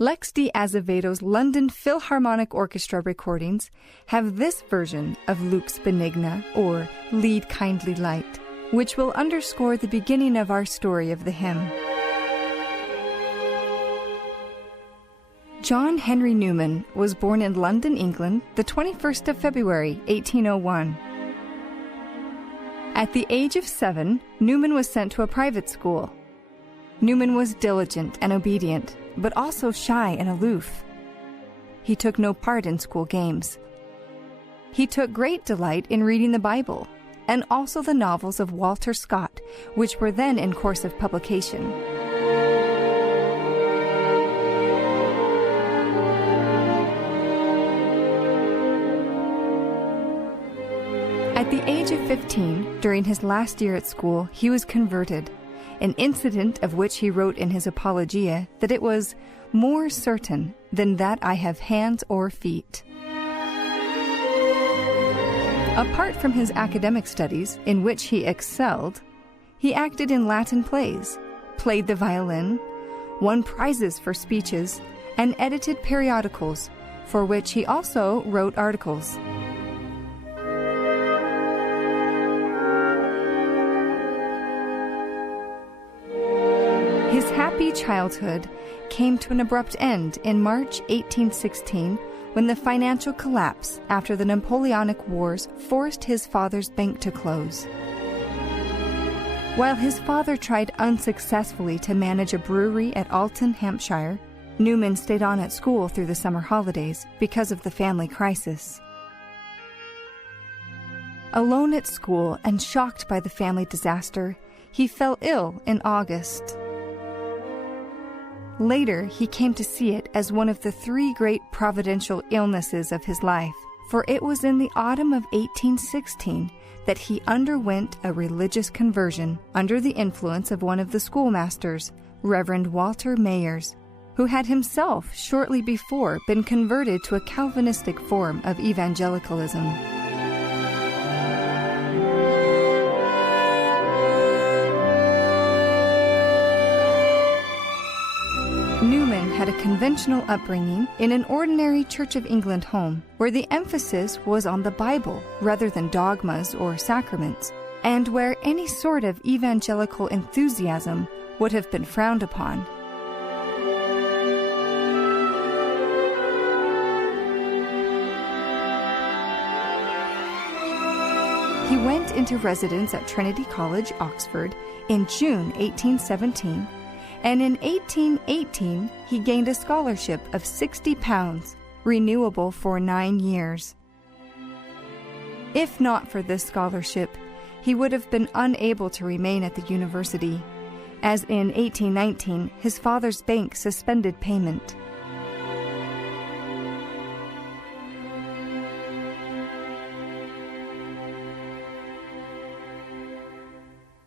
Lex de Azevedo's London Philharmonic Orchestra recordings have this version of Lux Benigna, or Lead Kindly Light, which will underscore the beginning of our story of the hymn. John Henry Newman was born in London, England, the 21st of February, 1801. At the age of 7, Newman was sent to a private school. Newman was diligent and obedient, but also shy and aloof. He took no part in school games. He took great delight in reading the Bible, and also the novels of Walter Scott, which were then in course of publication. At the age of 15, during his last year at school, he was converted, an incident of which he wrote in his Apologia that it was more certain than that I have hands or feet. Apart from his academic studies, in which he excelled, he acted in Latin plays, played the violin, won prizes for speeches, and edited periodicals, for which he also wrote articles. His happy childhood came to an abrupt end in March 1816 when the financial collapse after the Napoleonic Wars forced his father's bank to close. While his father tried unsuccessfully to manage a brewery at Alton, Hampshire, Newman stayed on at school through the summer holidays because of the family crisis. Alone at school and shocked by the family disaster, he fell ill in August. Later, he came to see it as one of the 3 great providential illnesses of his life, for it was in the autumn of 1816 that he underwent a religious conversion under the influence of one of the schoolmasters, Reverend Walter Mayers, who had himself shortly before been converted to a Calvinistic form of evangelicalism. Newman had a conventional upbringing in an ordinary Church of England home, where the emphasis was on the Bible rather than dogmas or sacraments, and where any sort of evangelical enthusiasm would have been frowned upon. He went into residence at Trinity College, Oxford, in June 1817, and in 1818 he gained a scholarship of £60, renewable for 9 years. If not for this scholarship, he would have been unable to remain at the university, as in 1819 his father's bank suspended payment.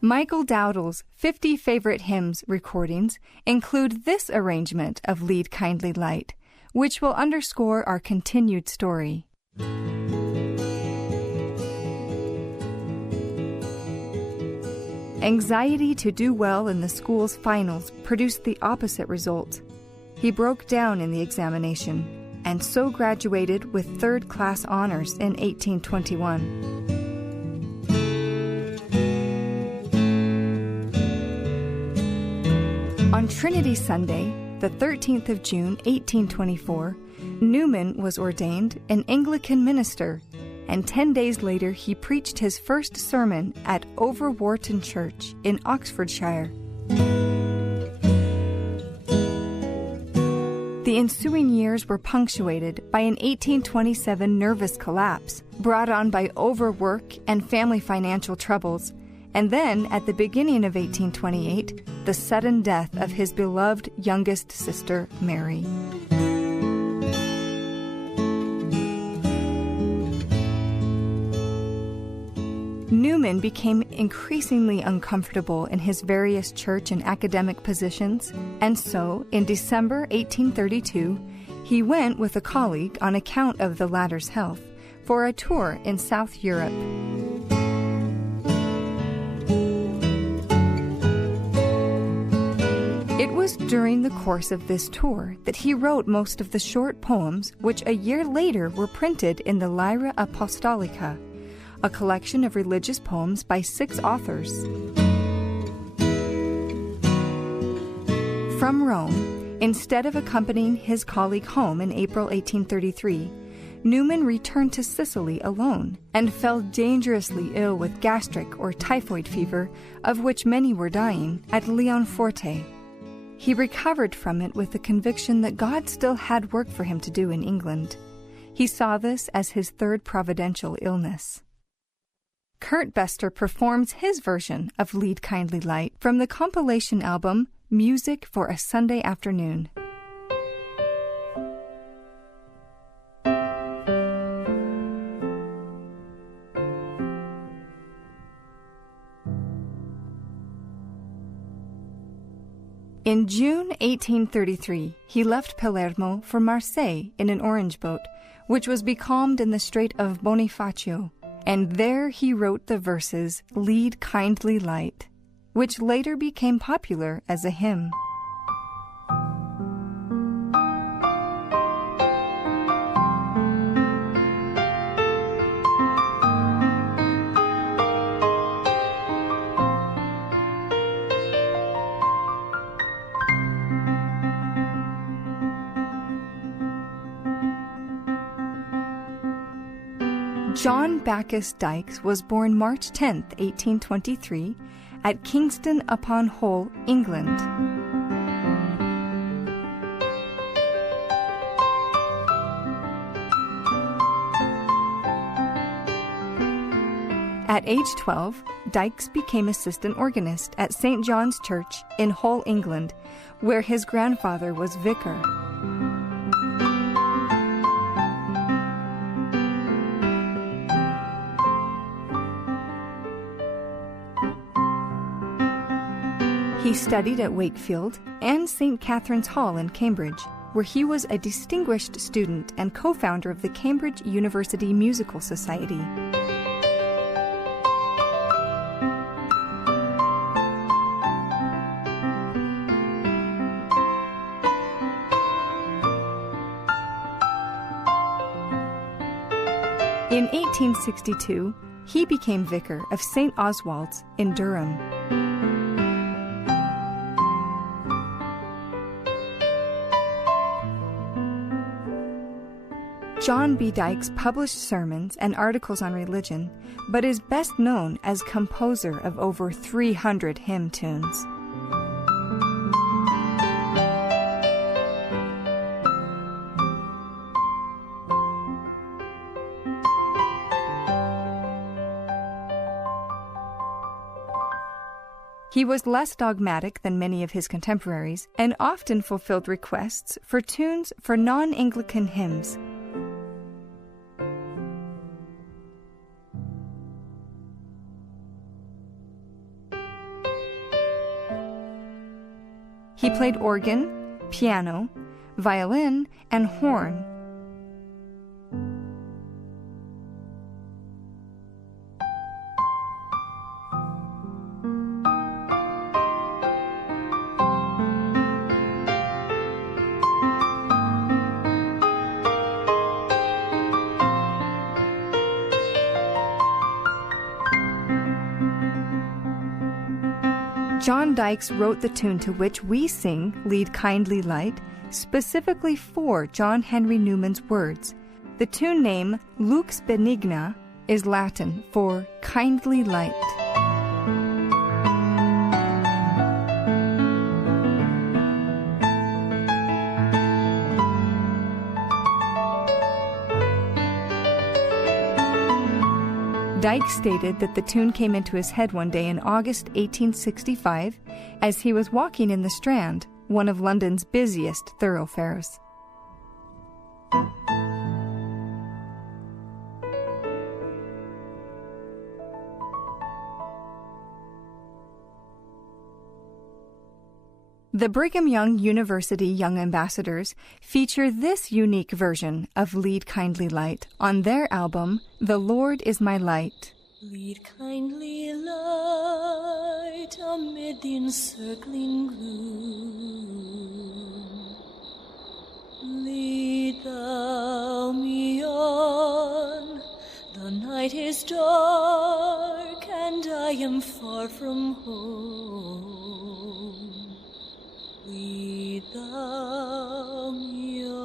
Michael Dowdall's 50 Favorite Hymns recordings include this arrangement of Lead Kindly Light, which will underscore our continued story. Anxiety to do well in the school's finals produced the opposite result. He broke down in the examination and so graduated with third-class honors in 1821. On Trinity Sunday, the 13th of June, 1824, Newman was ordained an Anglican minister, and 10 days later he preached his first sermon at Overwharton Church in Oxfordshire. The ensuing years were punctuated by an 1827 nervous collapse brought on by overwork and family financial troubles, and then, at the beginning of 1828, the sudden death of his beloved youngest sister, Mary. Newman became increasingly uncomfortable in his various church and academic positions, and so, in December 1832, he went with a colleague on account of the latter's health for a tour in South Europe. It was was during the course of this tour that he wrote most of the short poems which a year later were printed in the Lyra Apostolica, a collection of religious poems by 6 authors. From Rome, instead of accompanying his colleague home in April 1833, Newman returned to Sicily alone and fell dangerously ill with gastric or typhoid fever, of which many were dying, at Leonforte. He recovered from it with the conviction that God still had work for him to do in England. He saw this as his third providential illness. Kurt Bester performs his version of Lead Kindly Light from the compilation album Music for a Sunday Afternoon. In June 1833, he left Palermo for Marseille in an orange boat, which was becalmed in the Strait of Bonifacio, and there he wrote the verses Lead Kindly Light, which later became popular as a hymn. John Bacchus Dykes was born March 10, 1823, at Kingston upon Hull, England. At age 12, Dykes became assistant organist at St. John's Church in Hull, England, where his grandfather was vicar. He studied at Wakefield and St. Catherine's Hall in Cambridge, where he was a distinguished student and co-founder of the Cambridge University Musical Society. In 1862, he became vicar of St. Oswald's in Durham. John B. Dykes published sermons and articles on religion, but is best known as composer of over 300 hymn tunes. He was less dogmatic than many of his contemporaries and often fulfilled requests for tunes for non-Anglican hymns. He played organ, piano, violin, and horn. John Dykes wrote the tune to which we sing Lead Kindly Light specifically for John Henry Newman's words. The tune name Lux Benigna is Latin for kindly light. Dykes stated that the tune came into his head one day in August 1865 as he was walking in the Strand, one of London's busiest thoroughfares. The Brigham Young University Young Ambassadors feature this unique version of Lead Kindly Light on their album, The Lord is My Light. Lead kindly light amid the encircling gloom. Lead thou me on. The night is dark and I am far from home. Lead thou me on.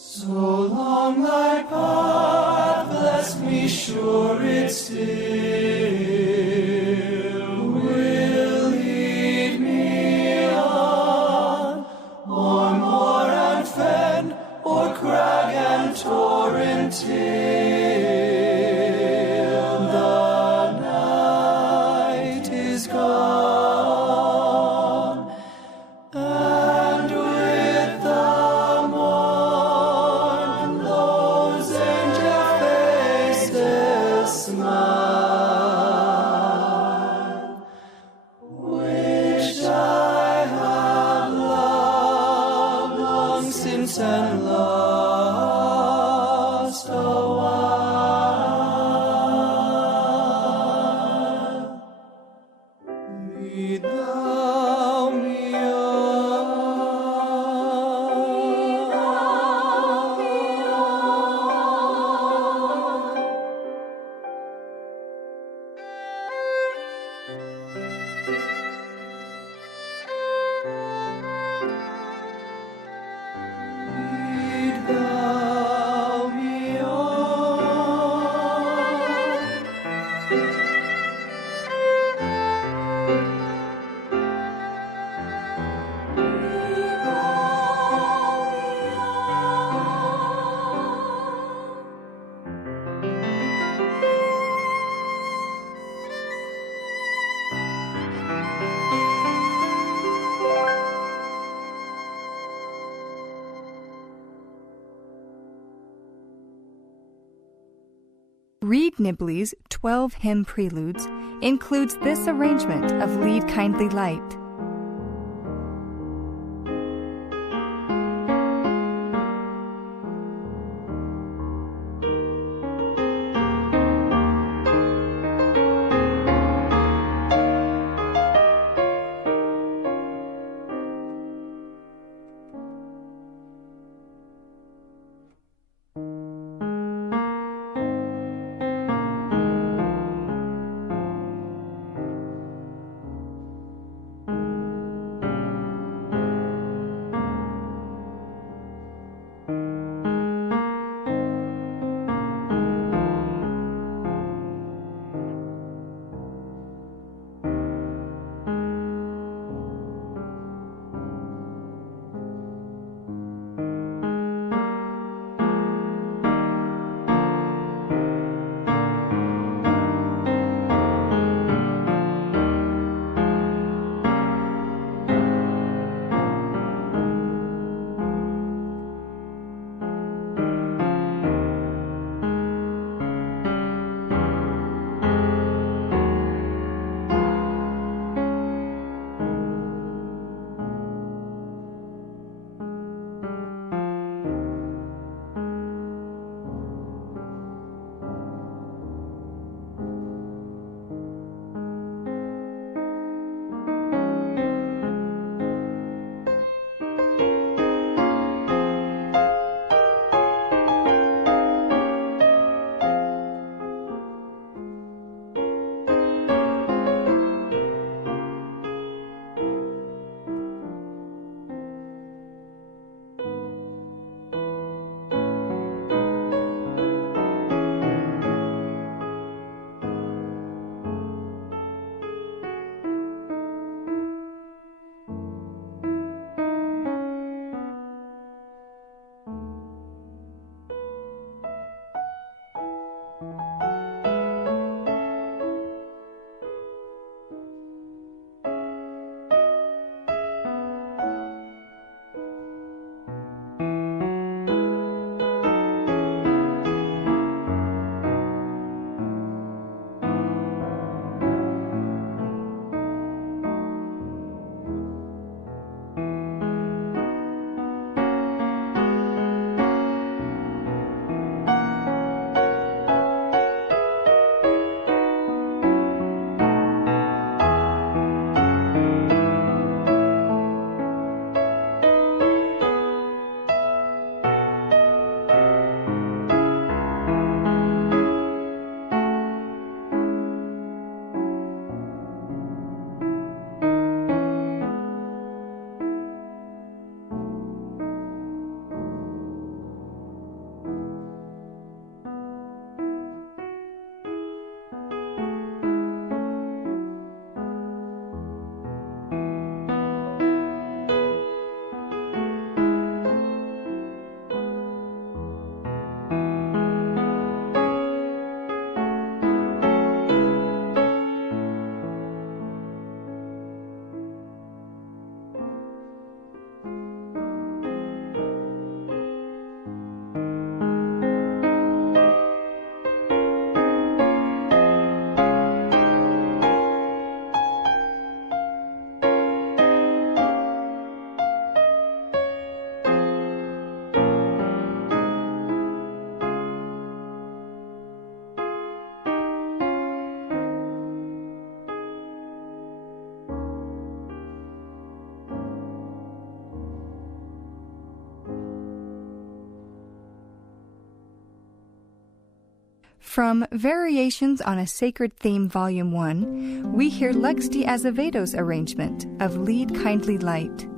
So long thy path, bless me, sure it still will lead me on, o'er moor and fen, o'er crag and torrent, till the night is gone, and with the morn those angel faces smile, which I have loved long since and lost a while. Reed Nibley's 12 Hymn Preludes includes this arrangement of Lead Kindly Light. From Variations on a Sacred Theme, Volume 1, we hear Lex de Azevedo's arrangement of Lead Kindly Light.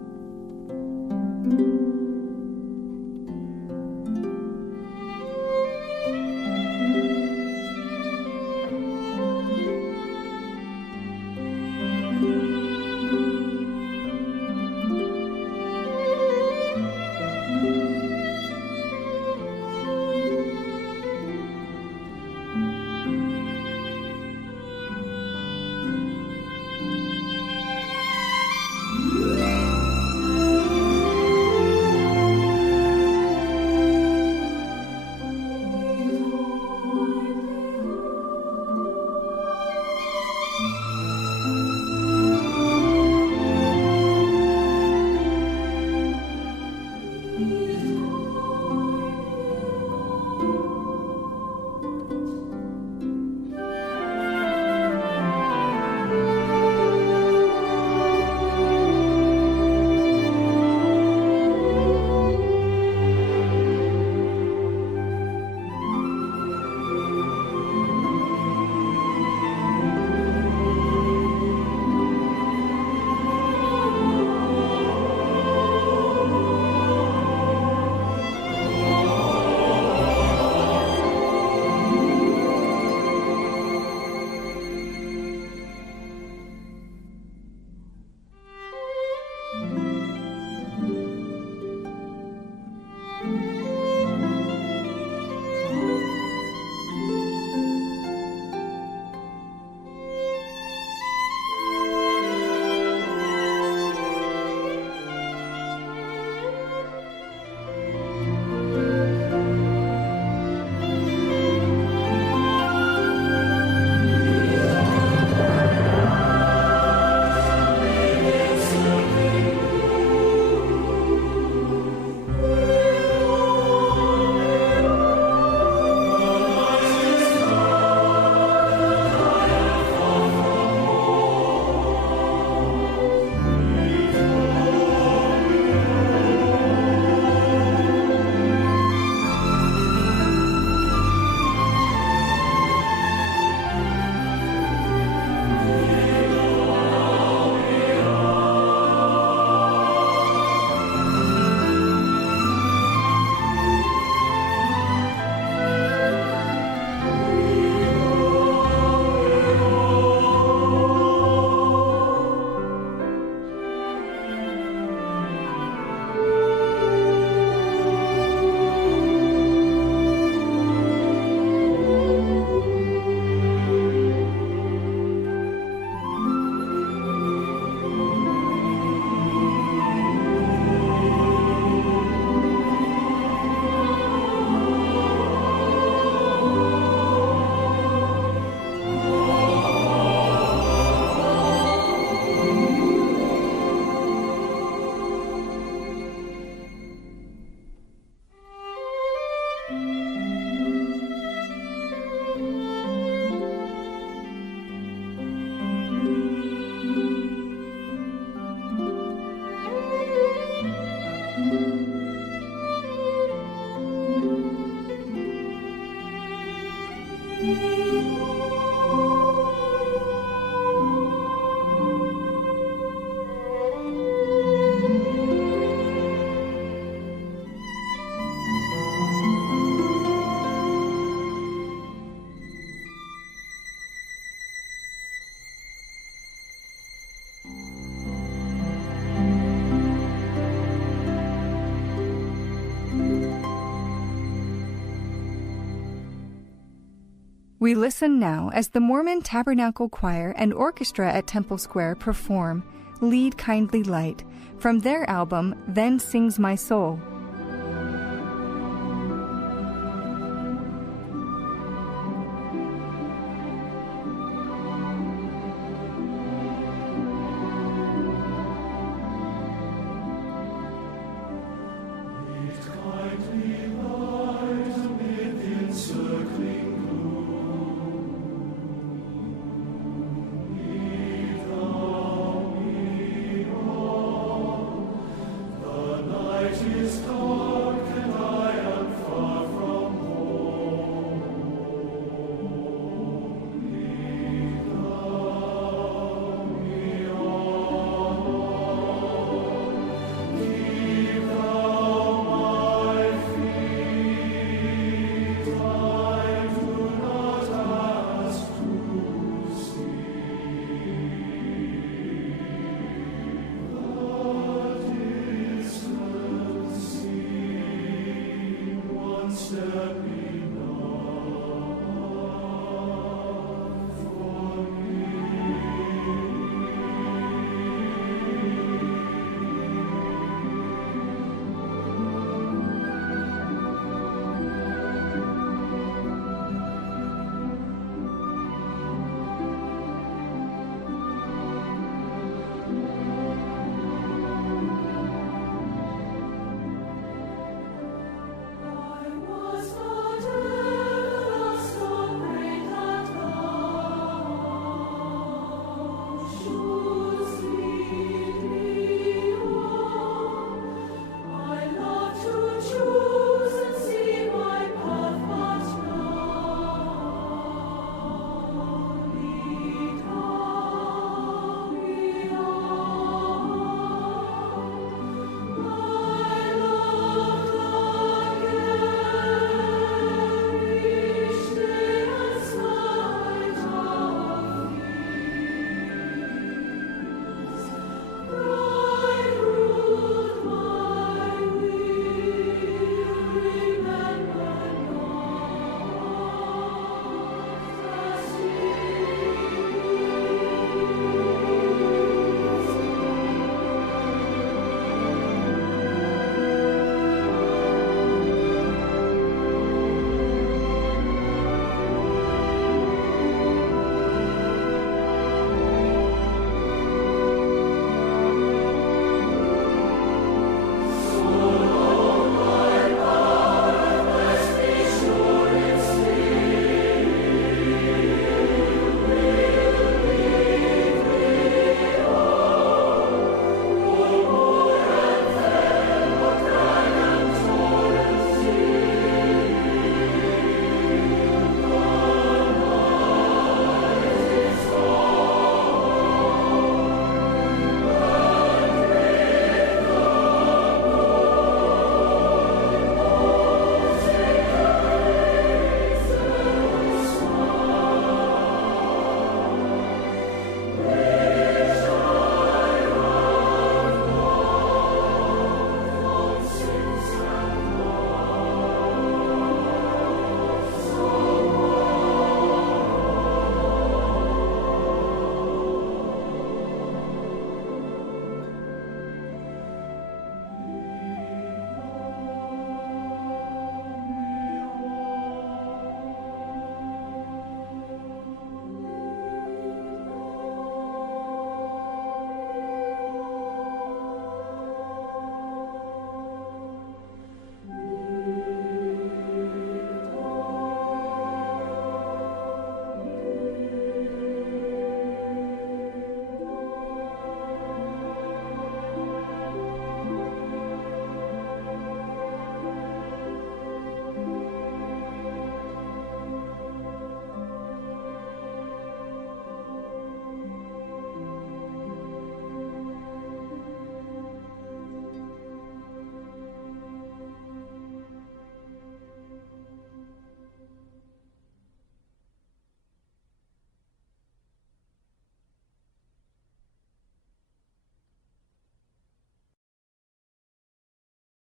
We listen now as the Mormon Tabernacle Choir and Orchestra at Temple Square perform Lead Kindly Light from their album Then Sings My Soul.